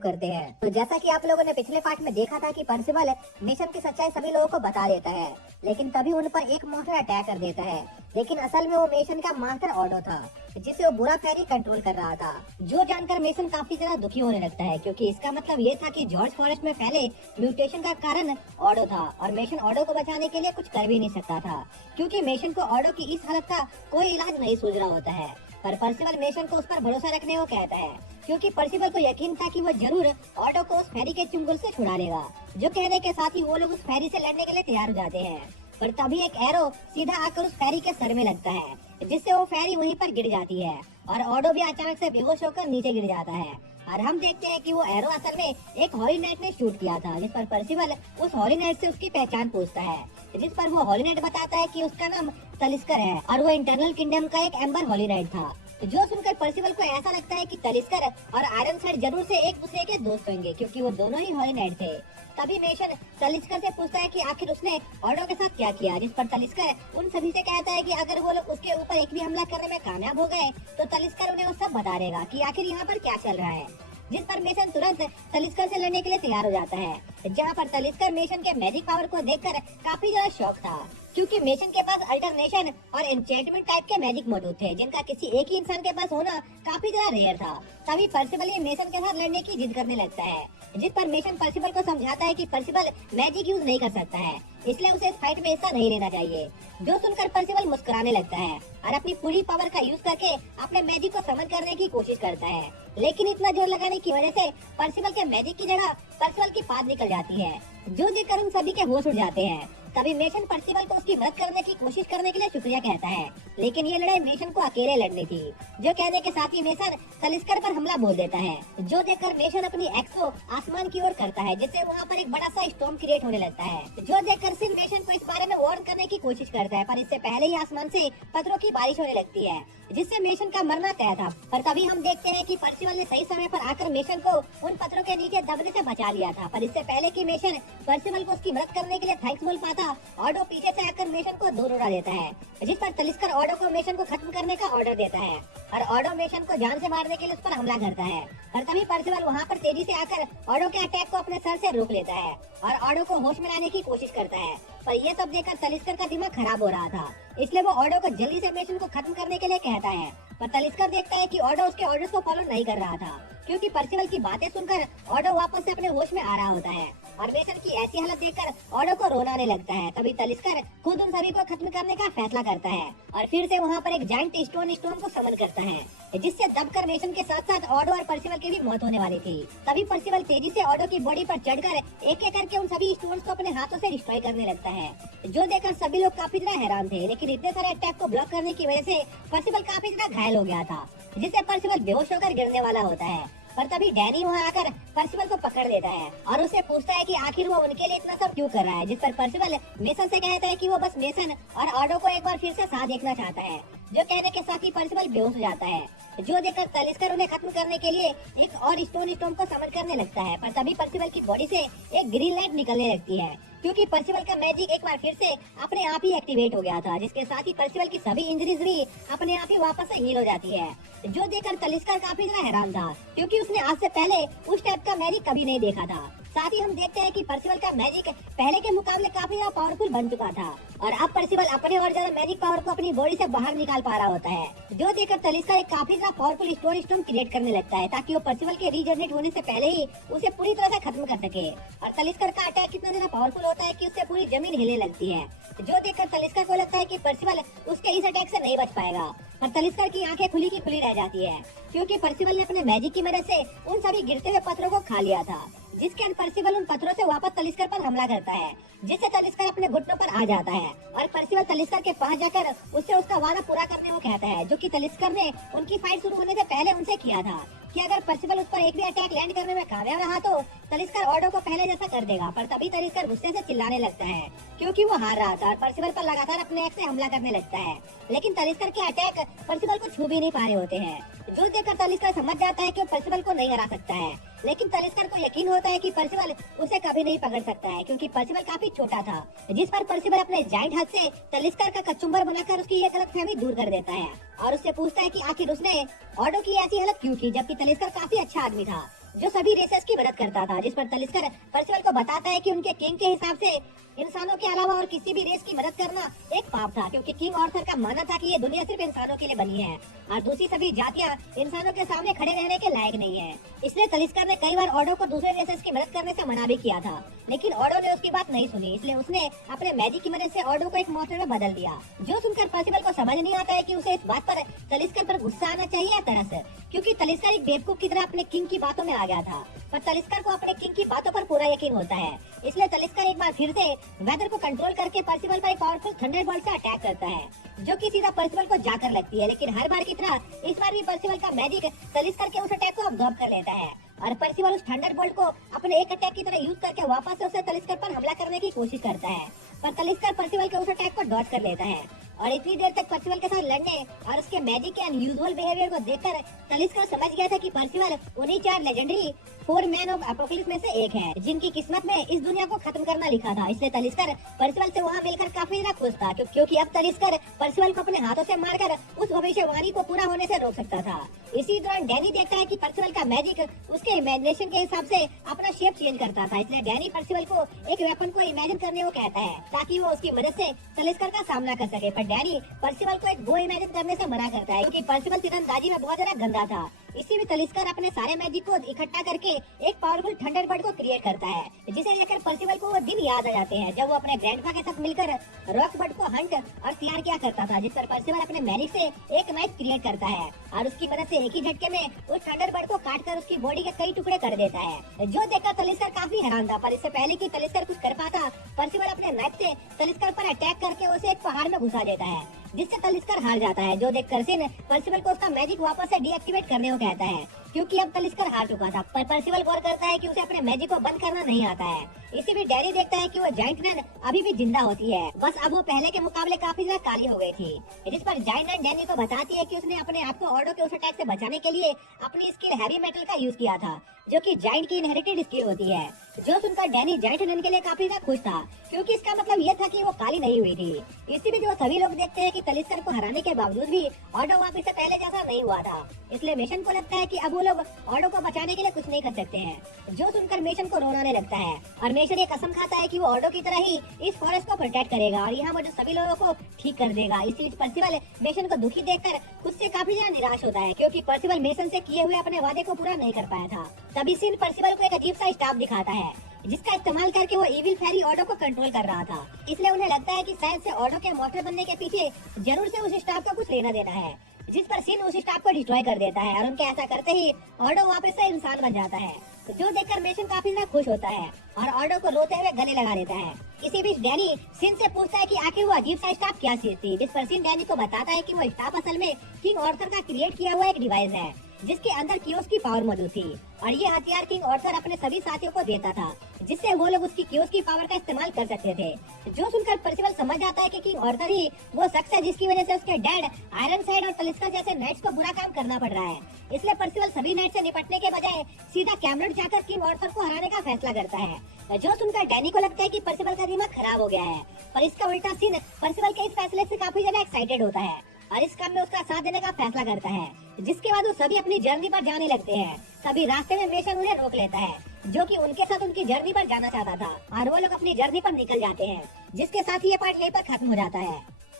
करते हैं। तो जैसा कि आप लोगों ने पिछले पार्ट में देखा था कि पर्सिबल मिशन की सच्चाई सभी लोगों को बता देता है, लेकिन तभी उन पर एक मॉन्स्टर अटैक कर देता है। लेकिन असल में वो मेशन का मास्टर ऑडो था, जिसे वो बुरा फेरी कंट्रोल कर रहा था। जो जानकर मेसन काफी ज्यादा दुखी होने लगता है, क्योंकि इसका मतलब ये था कि जॉर्ज फॉरेस्ट में फैले म्यूटेशन का कारण ऑडो था और मेशन ऑडो को बचाने के लिए कुछ कर भी नहीं सकता था, क्योंकि मेशन को ऑडो की इस हालत का कोई इलाज नहीं सूझ रहा होता है। पर पर्सिबल मेशन को उस पर भरोसा रखने को कहता है, क्योंकि पर्सिबल को यकीन था कि वो जरूर ऑडो को उस फेरी के चुंगल से छुड़ा लेगा। जो कहने के साथ ही वो लोग उस फेरी से लड़ने के लिए तैयार हो जाते हैं। पर तभी एक एरो सीधा आकर उस फेरी के सर में लगता है, जिससे वो फेरी वहीं पर गिर जाती है और ऑडो भी अचानक से बेहोश होकर नीचे गिर जाता है। और हम देखते हैं कि वो एरो असल में एक हॉली नाइट ने शूट किया था, जिस पर पर्सिबल उस हॉली नाइट से उसकी पहचान पूछता है, जिस पर वो हॉली नाइट बताता है कि उसका नाम तलिस्कर है और वो इंटरनल किंगडम का एक एम्बर हॉली नाइट था। जो सुनकर पर्सिबल को ऐसा लगता है कि तलिस्कर और आयरनसाइड जरूर से एक दूसरे के दोस्त होंगे, क्योंकि वो दोनों ही हॉली नाइट थे। तभी मेशन तलिस्कर से पूछता है कि आखिर उसने ऑडो के साथ क्या किया, जिस पर तलिस्कर उन सभी से कहता है कि अगर वो लोग उसके ऊपर एक भी हमला करने में कामयाब हो गए तो तलिस्कर उन्हें वो सब बता देगा कि आखिर यहाँ पर क्या चल रहा है। जिस पर मेशन तुरंत तलिस्कर से लड़ने के लिए तैयार हो जाता है, जहाँ पर तलिस्कर मेशन के मैजिक पावर को देखकर काफी ज्यादा शॉक था, क्योंकि मेशन के पास अल्टरनेशन और एन्चेंटमेंट टाइप के मैजिक मौजूद थे, जिनका किसी एक ही इंसान के पास होना काफी ज्यादा रेयर था। तभी पर्सिबल ये मेशन के साथ लड़ने की जिद करने लगता है, जिस पर मेशन पर्सिबल को समझाता है कि पर्सिबल मैजिक यूज नहीं कर सकता है, इसलिए उसे इस फाइट में हिस्सा नहीं लेना चाहिए। जो सुनकर पर्सिबल मुस्कुराने लगता है और अपनी पूरी पावर का यूज करके अपने मैजिक को समन करने की कोशिश करता है, लेकिन इतना जोर लगाने की वजह से पर्सिबल के मैजिक की जगह पर्सिबल की पाद निकल जाती है, जो देखकर उन सभी के होश उड़ जाते हैं। तभी मेशन पर्सिबल को उसकी मदद करने की कोशिश करने के लिए शुक्रिया कहता है, लेकिन ये लड़ाई मेशन को अकेले लड़नी थी। जो कहने के साथ ही मेशन तलिस्कर पर हमला बोल देता है, जो देखकर मेशन अपनी एक्स को आसमान की ओर करता है, जिससे वहाँ पर एक बड़ा सा स्टॉर्म क्रिएट होने लगता है। जो देखकर सिर्फ मेशन को इस बारे में वार्न करने की कोशिश करता है, पर इससे पहले ही आसमान से पत्थरों की बारिश होने लगती है, जिससे मेशन का मरना तय था। पर तभी हम देखते हैं कि पर्सिबल ने सही समय पर आकर मेशन को उन पत्थरों के नीचे दबने से बचा लिया था। पर इससे पहले कि मेशन पर्सिबल को उसकी मदद करने के लिए थैंक्स बोल पाता, ऑडो पीछे से आकर मेशन को दूर उड़ा देता है, जिस पर तलिस्कर ऑडो को मेशन को खत्म करने का ऑर्डर देता है और ऑडो मेशन को जान से मारने के लिए उस पर हमला करता है। पर तभी पर्सिबल वहाँ पर तेजी से आकर ऑडो के अटैक को अपने सर से रोक लेता है और ऑडो को होश में लाने की कोशिश करता है। पर यह सब देखकर तलिस्कर का दिमाग खराब हो रहा था, इसलिए वो ऑडो को जल्दी से मेशन को खत्म करने के लिए कहता है। पर तलिस्कर देखता है कि ऑडो उसके ऑर्डर्स को फॉलो नहीं कर रहा था, क्योंकि पर्सिबल की बातें सुनकर ऑडो वापस से अपने होश में आ रहा होता है और मेशन की ऐसी हालत देखकर ऑडो को रोना आने लगता है। तभी तलिस्कर खुद उन सभी को खत्म करने का फैसला करता है और फिर से वहाँ पर एक जाइंट स्टोन को समन करता है, जिससे दबकर मेशन के साथ साथ ऑडो और पर्सिबल की भी मौत होने वाली थी। तभी पर्सिबल तेजी से ऑडो की बॉडी पर चढ़कर एक एक करके उन सभी स्टोन्स को अपने हाथों से डिस्ट्रॉय करने लगता है, जो देखकर सभी लोग काफी ज्यादा हैरान थे। लेकिन इतने सारे अटैक को ब्लॉक करने की वजह से पर्सिबल काफी ज्यादा घायल हो गया था, जिससे पर्सिबल बेहोश होकर गिरने वाला होता है। पर तभी डैनी वहाँ आकर पर्सिबल को पकड़ लेता है और उससे पूछता है कि आखिर वो उनके लिए इतना सब क्यों कर रहा है, जिस पर पर्सिबल मेसन से कहता है कि वो बस मेसन और ऑडो को एक बार फिर से साथ देखना चाहता है। जो कहने के साथ ही पर्सिबल बेहोश हो जाता है, जो देखकर तलिस्कर उन्हें खत्म करने के लिए एक और स्टोन को समन करने लगता है। पर तभी पर्सिबल की बॉडी से एक ग्रीन लाइट निकलने लगती है, क्योंकि पर्सिबल का मैजिक एक बार फिर से अपने आप ही एक्टिवेट हो गया था, जिसके साथ ही पर्सिबल की सभी इंजरीज भी अपने आप ही वापस से हील हो जाती है। जो देखकर तलिस्कर काफी ज्यादा हैरान था, क्योंकि उसने आज से पहले उस टाइप का मैजिक कभी नहीं देखा था। साथ ही हम देखते हैं कि पर्सिबल का मैजिक पहले के मुकाबले काफी ज्यादा पावरफुल बन चुका था और अब पर्सिबल अपने और ज्यादा मैजिक पावर को अपनी बॉडी से बाहर निकाल पा रहा होता है। जो देखकर तलिस्कर एक काफी ज्यादा पावरफुल स्टोन क्रिएट करने लगता है, ताकि वो पर्सिबल के रीजनरेट होने से पहले ही उसे पूरी तरह से खत्म कर सके। और तलिस्कर का अटैक कितना ज्यादा पावरफुल होता है कि उससे पूरी जमीन हिलने लगती है। जो देखकर तलिस्कर को लगता है कि पर्सिबल उसके इस अटैक से नहीं बच पाएगा, पर तलिस्कर की आंखें खुली की खुली रह जाती है, क्योंकि पर्सिबल ने अपने मैजिक की मदद से उन सभी गिरते हुए पत्थरों को खा लिया था, जिसके बाद पर्सिबल उन पत्थरों से वापस तलिस्कर पर हमला करता है, जिससे तलिस्कर अपने घुटनों पर आ जाता है और पर्सिबल तलिस्कर के पास जाकर उससे उसका वादा पूरा करने को कहता है, जो कि तलिस्कर ने उनकी फाइट शुरू होने से पहले उनसे किया था कि अगर पर्सिबल उस पर एक भी अटैक लैंड करने में कामयाब रहा तो तलिस्कर ऑडो को पहले जैसा कर देगा। पर तभी तलिस्कर गुस्से से चिल्लाने लगता है, क्योंकि वो हार रहा था और पर्सिबल पर लगातार अपने एक्स से हमला करने लगता है। लेकिन तलिस्कर के अटैक पर्सिबल को छू भी नहीं पा रहे होते हैं। जो देखकर तलिस्कर समझ जाता है कि वो पर्सिबल को नहीं हरा सकता है, लेकिन तलिस्कर को यकीन होता है कि पर्सिबल उसे कभी नहीं पकड़ सकता है, क्योंकि पर्सिबल काफी छोटा था। जिस पर पर्सिबल अपने जाइंट हाथ से तलिस्कर का कचुम्बर बनाकर उसकी ये गलतफहमी दूर कर देता है और उससे पूछता है कि आखिर उसने ऑडो की ऐसी हालत क्यों की, जबकि तलिस्कर काफी अच्छा आदमी था। जो सभी रेसर्स की मदद करता था, जिस पर तलिस्कर परसिवल को बताता है कि उनके किंग के हिसाब से इंसानों के अलावा और किसी भी रेस की मदद करना एक पाप था, क्योंकि किंग आर्थर का मानना था कि ये दुनिया सिर्फ इंसानों के लिए बनी है और दूसरी सभी जातियां इंसानों के सामने खड़े रहने के लायक नहीं है। इसलिए तलिस्कर ने कई बार ऑडो को दूसरे रेसेस की मदद करने से मना भी किया था, लेकिन ऑडो ने उसकी बात नहीं सुनी। इसलिए उसने अपने मैजिक की मदद से ऑडो को एक मॉन्स्टर में बदल दिया। जो सुनकर परसिवल को समझ नहीं आता है कि उसे इस बात पर तलिस्कर पर गुस्सा आना चाहिए या तरस, क्योंकि तलिस्कर एक बेवकूफ की तरह अपने किंग की बातों में आ गया था। पर तलिस्कर को अपने किंग की बातों पर पूरा यकीन होता है, इसलिए तलिस्कर एक बार फिर से वेदर को कंट्रोल करके परसिवल पर एक पावरफुल थंडरबोल्ट से अटैक करता है, जो कि सीधा परसिवल को जाकर लगती है। लेकिन हर बार की तरह इस बार भी परसिवल का मैजिक तलिस्कर के उस अटैक को अब्सॉर्ब कर लेता है और परसिवल उस थंडरबोल्ट को अपने एक अटैक की तरह यूज करके वापस से उसे तलिस्कर पर हमला करने की कोशिश करता है। पर तलिस्कर परसिवल के उस अटैक को डॉज कर लेता है और इतनी देर तक परसिवल के साथ लड़ने और उसके मैजिक के अनयूजुअल बिहेवियर को देखकर तलिस्कर समझ गया था कि परसिवल उन्हीं 4 लेजेंडरी 4 मैन ऑफ एपोकलिप्स में से एक है, जिनकी किस्मत में इस दुनिया को खत्म करना लिखा था। इसलिए तलिस्कर परसिवल से वहाँ मिलकर काफी ज्यादा खुश था, क्योंकि अब तलिस्कर परसिवल को अपने हाथों से मारकर उस भविष्यवाणी को पूरा होने से रोक सकता था। इसी दौरान डैनी देखता है कि परसिवल का मैजिक उसके इमेजिनेशन के हिसाब से अपना शेप चेंज करता था। इसलिए डैनी परसिवल को एक वेपन को इमेजिन करने को कहता है, ताकि वो उसकी मदद से तलिस्कर का सामना कर सके। पर डैनी परसिवल को एक बो इमेजिन करने से मना करता है, क्योंकि परसिवल तीरंदाजी में बहुत ज्यादा गंदा था। इसी में तलिस्कर अपने सारे मैजिक को इकट्ठा करके एक पावरफुल थंडरबर्ड को क्रिएट करता है, जिसे लेकर परसिवल को वो दिन याद आ जाते हैं जब वो अपने ग्रैंडपा के साथ मिलकर रॉकबर्ड को हंट और तैयार किया करता था, जिस पर परसिवल अपने मैजिक से एक मैच क्रिएट करता है और उसकी मदद से एक ही झटके में उस थंडरबर्ड को काटकर उसकी बॉडी के कई टुकड़े कर देता है, जो देखकर तलिस्कर काफी हैरान था। पर इससे पहले कि तलिस्कर कुछ कर पाता, परसिवल अपने नाइफ से तलिस्कर पर अटैक करके उसे एक पहाड़ में घुसा देता है, जिससे तलिस्कर हार जाता है। जो देखकर सिन परसिवल को उसका मैजिक वापस से डीएक्टिवेट करने को कहता है, क्योंकि अब तलिस्कर हार चुका था। पर परसिवल गौर करता है कि उसे अपने मैजिक को बंद करना नहीं आता है। इसी भी डैनी देखता है कि वो जाइंट नन अभी भी जिंदा होती है, बस अब वो पहले के मुकाबले काफी ज्यादा काली हो गई थी। जिस पर जाइंट नन डैनी को बताती है कि उसने अपने आप को ऑडो के उस अटैक से बचाने के लिए अपनी स्किल हैवी मेटल का यूज किया था, जो कि जाइंट की इनहेरिटेड स्किल होती है। जो सुनकर डैनी जाइंट नन के लिए काफी ज्यादा खुश था, क्योंकि इसका मतलब ये था कि वो काली नहीं हुई थी। इसी में जो सभी लोग देखते हैं कि तलिस्कर को हराने के बावजूद भी ऑडो वापस से पहले जैसा नहीं हुआ था, इसलिए मिशन को लगता है कि अब वो लोग ऑडो को बचाने के लिए कुछ नहीं कर सकते हैं। जो सुनकर मिशन को रोने लगता है और मिशन ये कसम खाता है कि वो ऑडो की तरह ही इस फॉरेस्ट को प्रोटेक्ट करेगा और यहाँ मौजूद सभी लोगों को ठीक कर देगा। इसी बीच परसिवल मिशन को दुखी देखकर खुद से काफी ज्यादा निराश होता है, क्योंकि परसिवल मिशन से किए हुए अपने वादे को पूरा नहीं कर पाया था। तभी सीन परसिवल को एक अजीब सा स्टाफ दिखाता है, जिसका इस्तेमाल करके वो इविल फेरी ऑडो को कंट्रोल कर रहा था। इसलिए उन्हें लगता है कि शायद से ऑडो के मॉडल बनने के पीछे जरूर से उस स्टाफ को कुछ लेना देना है, जिस पर सीन उस स्टाफ को डिस्ट्रॉय कर देता है और उनके ऐसा करते ही ऑडो वापस से इंसान बन जाता है, जो देखकर मेशन काफी ज्यादा खुश होता है और ऑडो को रोते हुए गले लगा देता है। इसी बीच डैनी सिन से पूछता है कि आखिर वो अजीब सा स्टाफ क्या चीज थी, जिस पर सिन डैनी को बताता है कि वो स्टाफ असल में किंग आर्थर का क्रिएट किया हुआ एक डिवाइस है, जिसके अंदर कियोस की पावर मौजूद थी और ये हथियार किंग आर्थर अपने सभी साथियों को देता था, जिससे वो लोग उसकी कियोस की पावर का इस्तेमाल कर सकते थे। जो सुनकर परसिवल समझ जाता है कि किंग आर्थर ही वो शख्स है जिसकी वजह से उसके डैड आयरन साइड और तलिस्कर जैसे नाइट्स को बुरा काम करना पड़ रहा है। इसलिए परसिवल सभी नाइट से निपटने के बजाय सीधा कैमरेट जाकर किंग आर्थर को हराने का फैसला करता है। जो सुनकर डैनी को लगता है कि परसिवल का दिमाग खराब हो गया है, पर इसका उल्टा सीन परसिवल के इस फैसले से काफी ज्यादा एक्साइटेड होता है और इस काम में उसका साथ देने का फैसला करता है, जिसके बाद वो सभी अपनी जर्नी पर जाने लगते हैं। तभी रास्ते में मेशन उन्हें रोक लेता है, जो कि उनके साथ उनकी जर्नी पर जाना चाहता था और वो लोग अपनी जर्नी पर निकल जाते हैं, जिसके साथ ये पार्ट यहीं पर खत्म हो जाता है।